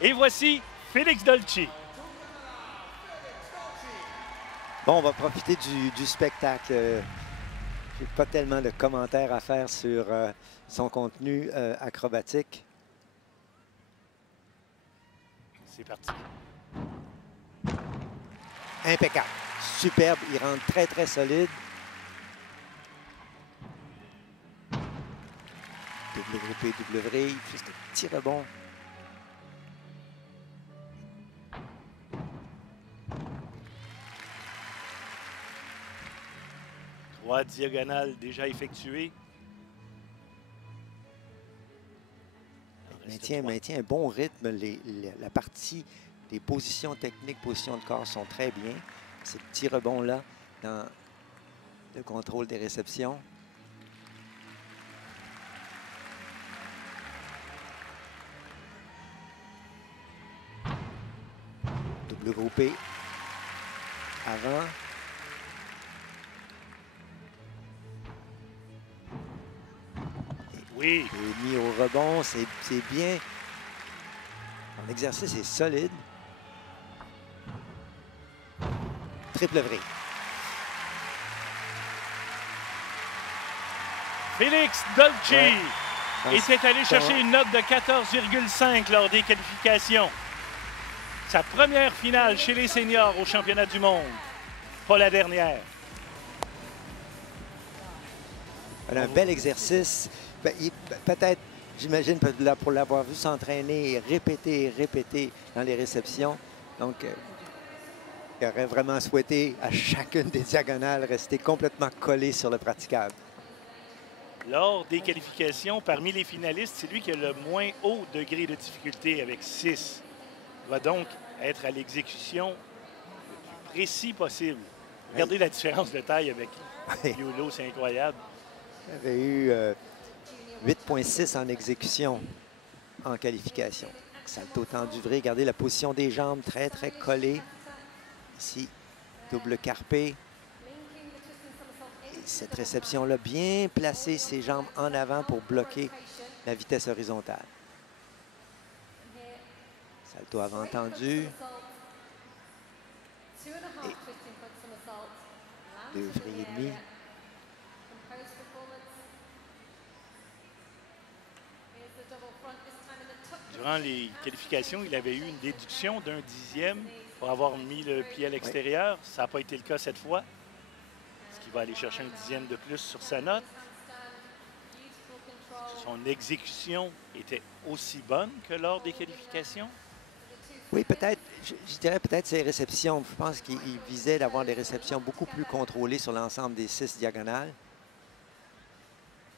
Et voici Félix Dolci. Bon, on va profiter du spectacle. J'ai pas tellement de commentaires à faire sur son contenu acrobatique. C'est parti. Impeccable. Superbe. Il rentre très, très solide. Double groupé, double vrille. Juste un petit rebond. Trois diagonales déjà effectuées. Maintient un bon rythme. La partie des positions techniques, positions de corps sont très bien. Ces petits rebonds-là dans le contrôle des réceptions. Double groupé. Avant. Oui. Et mis au rebond, c'est bien. L'exercice est solide. Triple vrille. Félix Dolci était allé chercher une note de 14,5 lors des qualifications. Sa première finale chez les seniors au championnat du monde. Pas la dernière. Un bel exercice. Peut-être, j'imagine, pour l'avoir vu s'entraîner, répéter dans les réceptions. Donc, il aurait vraiment souhaité à chacune des diagonales rester complètement collé sur le praticable. Lors des qualifications, parmi les finalistes, c'est lui qui a le moins haut degré de difficulté avec 6. Il va donc être à l'exécution le plus précis possible. Regardez la différence de taille avec Yulo, c'est incroyable. Il avait eu 8,6 en exécution en qualification. Salto tendu vrille. Regardez la position des jambes très, très collée. Ici, double carpé. Et cette réception-là, bien placer ses jambes en avant pour bloquer la vitesse horizontale. Salto avant tendu. Et 2 vrilles et demi. Durant les qualifications, il avait eu une déduction d'1 dixième pour avoir mis le pied à l'extérieur. Ça n'a pas été le cas cette fois. Est-ce qu'il va aller chercher 1 dixième de plus sur sa note? Son exécution était aussi bonne que lors des qualifications? Oui, peut-être. Je dirais peut-être ses réceptions. Je pense qu'il visait d'avoir des réceptions beaucoup plus contrôlées sur l'ensemble des 6 diagonales.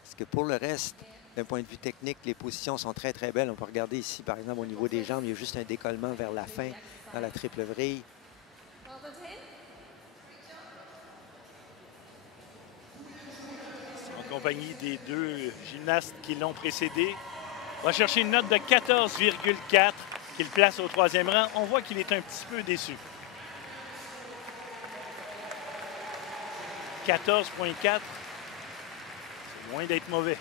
Parce que pour le reste, d'un point de vue technique, les positions sont très, très belles. On peut regarder ici, par exemple, au niveau des jambes, il y a juste un décollement vers la fin dans la triple vrille. En compagnie des deux gymnastes qui l'ont précédé. On va chercher une note de 14,4 qu'il place au 3e rang. On voit qu'il est un petit peu déçu. 14,4. C'est loin d'être mauvais.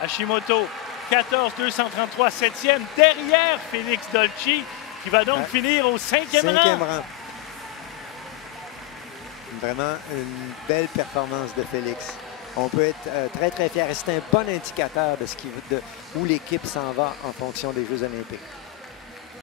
Hashimoto, 14,233, 7e, derrière Félix Dolci, qui va donc finir au 5e rang. Vraiment une belle performance de Félix. On peut être très, très fier. Et c'est un bon indicateur de où l'équipe s'en va en fonction des Jeux olympiques.